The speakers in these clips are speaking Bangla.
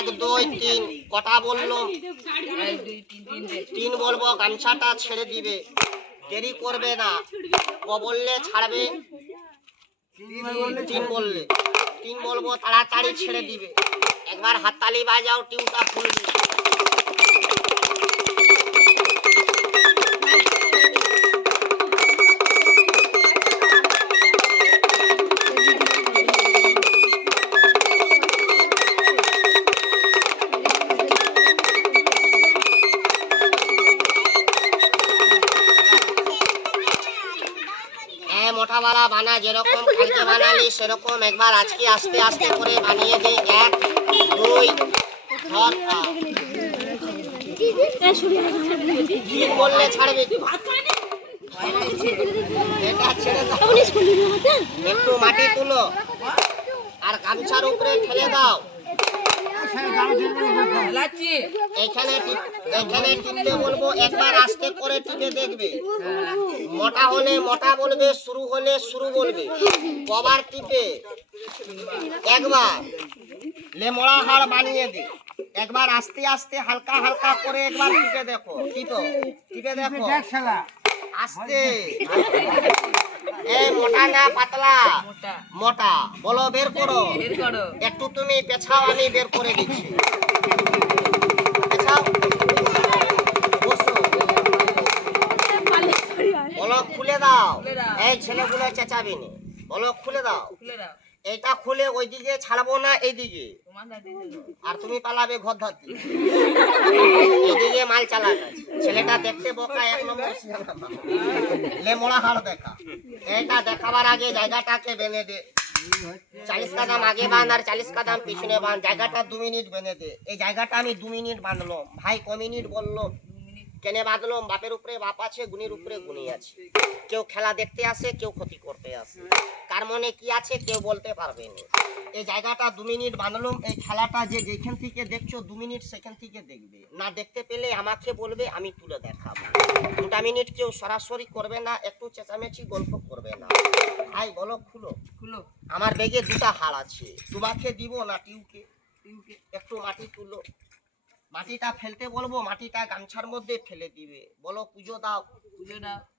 1 2 3 কটা বললো? 3 বলবো, গামছাটা ছেড়ে দিবে, দেরি করবে না। বললে ছাড়বে? 3 বললে 3 বলবো, তাড়াতাড়ি ছেড়ে দিবে। একবার হাততালি বাজাও, টিউটা খুলবে। মোটাওয়ালা বানা, যেরকম কালকে বানালি সেরকম একবার আজকে আস্তে আস্তে করে বানিয়ে দে। 1 2 ধর। 3 বললে ছাড়বে। এটা ছেড়ে দাও, একটু মাটি তুলো আর গামছার উপরে ঠেলে দাও। এখানে টিপতে বলবো, একবার আস্তে করে টিপে দেখবে। মোটা হলে মোটা বলবে, শুরু হলে শুরু বলবে। কবার টিপে একবার লেমড়া হাড় বানিয়ে দে। একবার আস্তে আস্তে হালকা হালকা করে একবার টিপে দেখো। টিপে দেখো আস্তে। এই মোটা না পাতলা? মোটা। বলো বের করো। একটু তুমি পেছাও, আমি বের করে দিচ্ছি। পেছাও, বসো। বলো খুলে দাও। এই ছেলেগুলো চেঁচাবি না, বলো খুলে দাও। এটা খুলে ওইদিকে ছাড়বো না, এইদিকে। আর তুমি পালাবে ঘর ধরতে, এইদিকে মাল চালাবে। ছেলেটা দেখতে বোকা, 1 নম্বর লেমড়া হাড় দেখা। এটা দেখাবার আগে জায়গাটাকে বেঁধে দে। 40 কদম আগে বাঁধ আর 40 কদম পিছনে বাঁধ। জায়গাটা 2 মিনিট বেঁধে দে। এই জায়গাটা আমি 2 মিনিট বাঁধলাম। ভাই ক মিনিট বললো? কেনে বাঁধলাম? বাপের উপরে বাপ আছে, গুণীর উপরে গুণী আছে। কেউ খেলা দেখতে আসে, কেউ ক্ষতি করতে আসে। কার মনে কি আছে কেউ বলতে পারবে না। এই জায়গাটা 2 মিনিট বাঁধলাম। এই খেলাটা যে যেখান থেকে দেখছো 2 মিনিট সেখান থেকে দেখবে। না দেখতে পেলে আমাকে বলবে, আমি তুলে দেখাবো। 2টা মিনিট কেউ সরাসরি করবে না, একটু চেঁচামেচি গল্প করবে না। ভাই বলো খুলো। আমার ব্যাগে 2টা হাড় আছে, তোমাকে দিব না টিউকে? একটু মাটি তুলো। মাটিটা ফেলতে বলবো, মাটিটা গামছার মধ্যে ফেলে দিবে। বলো পুজো দাও।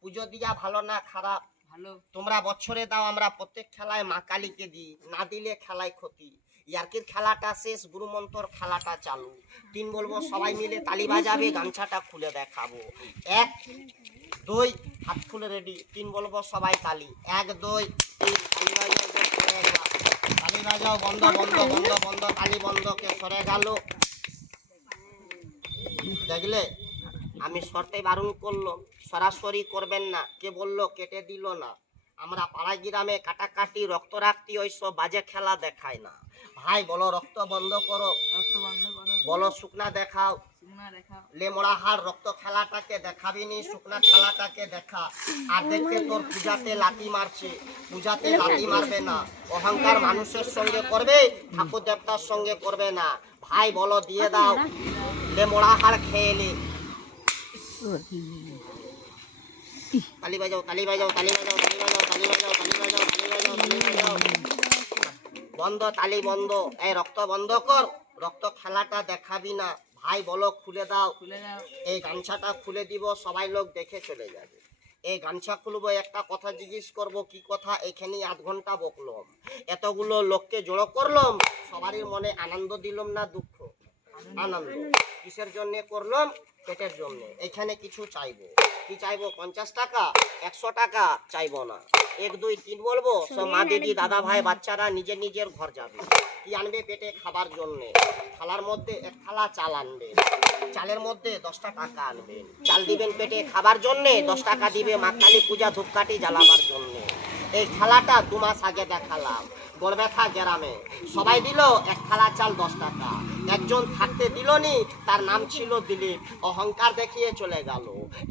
পুজো দিয়া ভালো না খারাপ? তোমরা বছরে দাও, আমরা প্রত্যেক খেলায় মা কালীকে দিই। না দিলে খেলায় ক্ষতি। ইয়ার্কির খেলাটা শেষ, গুরু মন্ত্র খেলাটা চালু। 3 বলবো, সবাই মিলে তালি বাজাবে, গামছাটা খুলে দেখাবো। 1 2 হাত খুলে রেডি। 3 বলবো, সবাই তালি। 1 2 3 তালি বাজাও। তালি বাজাও। বন্ধ বন্ধ বন্ধ বন্ধ। তালি বন্ধ। কে সরে গেল? দেখলে আমি শর্তে বারণ করলাম, সরাসরি করবেন না। কে বললো কেটে দিল না? আমরা পাড়া গ্রামে কাটাকাটি, রক্ত রাখতি, ওইসব বাজে খেলা দেখায় না। ভাই বলো রক্ত বন্ধ করো। বলো শুকনা দেখাও। লেমড়া হাড় রক্ত খেলাটাকে দেখাবি নি, শুকনা খেলাটাকে দেখা। আর দেখতে তোর পূজাতে লাথি মারছে, পূজাতে লাথি মারবে না। অহংকার মানুষের সঙ্গে করবে, ঠাকুর দেবতার সঙ্গে করবে না। ভাই বলো দিয়ে দাও। লেমড়া হাড় খেয়ে নে। তালি বাজাও, তালি বাজাও, তালি বাজাও, তালি বাজাও, তালি বাজাও, তালি বাজাও, তালি বাজাও, তালি বাজাও। বন্ধ, তালি বন্ধ। এই রক্ত বন্ধ কর। রক্ত খেলাটা দেখাবি না। ভাই বলো খুলে দাও। এই গামছাটা খুলে দিব, সবাই লোক দেখে চলে যাবে। এই গামছা খুলবো, একটা কথা জিজ্ঞেস করব। কি কথা? এখানে 8 ঘন্টা বকলাম, এতগুলো লোককে জড়ো করলাম, সবারই মনে আনন্দ দিলাম না দুঃখ? আনন্দ। কিসের জন্য করলাম? পেটের জন্য। এখানে কিছু চাইবো। কি চাইবো? 50 টাকা 100 টাকা চাইবো না। 1 2 3 বলবো, সব মা দিদি দাদা ভাই বাচ্চারা নিজের নিজের ঘর যাবে। কি আনবে? পেটে খাবার জন্য। থালার মধ্যে 1 থালা চাল আনবে। চালের মধ্যে 10টা টাকা আনবে। চাল দিবেন পেটে খাবার জন্য, 10 টাকা দিবে মা কালী পূজা ধূপকাঠি জ্বালাবার জন্য। এই খেলাটা 2 মাস আগে দেখালাম গড়বেথা গ্রামে। সবাই দিল 1 থালা চাল 10 টাকা। একজন থাকতে দিল নি, তার নাম ছিল দিলীপ। অহংকার দেখিয়ে চলে গেল।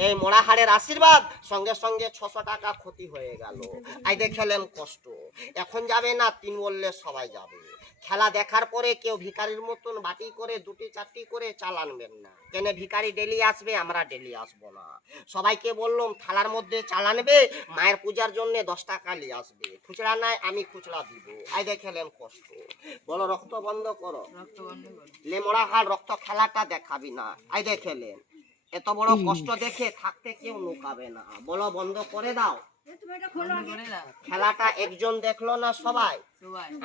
এই মোড়াহাড়ের আশীর্বাদ, সঙ্গে সঙ্গে 600 টাকা ক্ষতি হয়ে গেল। আই দেখলেন কষ্ট। এখন যাবে না? 3 বললে সবাই যাবে। খেলা দেখার পরে কেউ ভিখারির মতন বাটি করে 2টি 4টি করে চাল আনবেন না। কেন ভিখারি ডেলি আসবে, আমরা ডেলি আসবো না। সবাইকে বললাম থালার মধ্যে চাল আনবে, মায়ের পূজার জন্য 10 টাকা নিয়ে আসবে। খুচরা নাই, আমি খুচরা দিব। আই দেখেলেন কষ্ট। বলো রক্ত বন্ধ করো, লে মোড়া হাল রক্ত খেলাটা দেখাবি না। আই দেখেলেন এত বড় কষ্ট দেখে থাকতে কেউ লুকাবে না। বলো বন্ধ করে দাও। খেলাটা একজন দেখলো না, সবাই।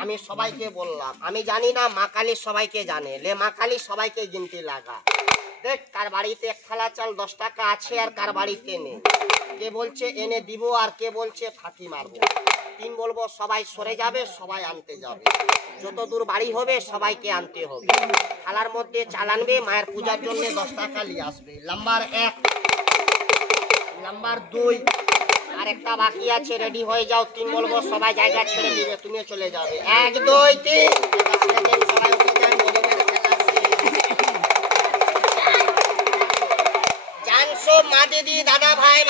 আমি সবাইকে বললাম, আমি জানি না মা কালী সবাইকে জানে, লে মা কালী সবাইকে গিনতি লাগা। দেখ কার বাড়িতে 1 থালা চাল 10 টাকা আছে আর কার বাড়িতে নেই। কে বলছে এনে দিব আর কে বলছে ফাঁকি মারবো। 3 বলবো সবাই সরে যাবে, সবাই আনতে যাবে। যত দূর বাড়ি হবে সবাইকে আনতে হবে। থালার মধ্যে চাল আনবে, মায়ের পূজার জন্য 10 টাকা নিয়ে আসবে। নাম্বার 1, নাম্বার 2 আর একটা বাকি আছে, রেডি হয়ে যাও। 3 বলবো সবাই জায়গা ছেড়ে দিবে, তুমিও চলে যাবে। 1 2 3 সবাই উঠে যান। জানসো মা দিদি দাদা ভাই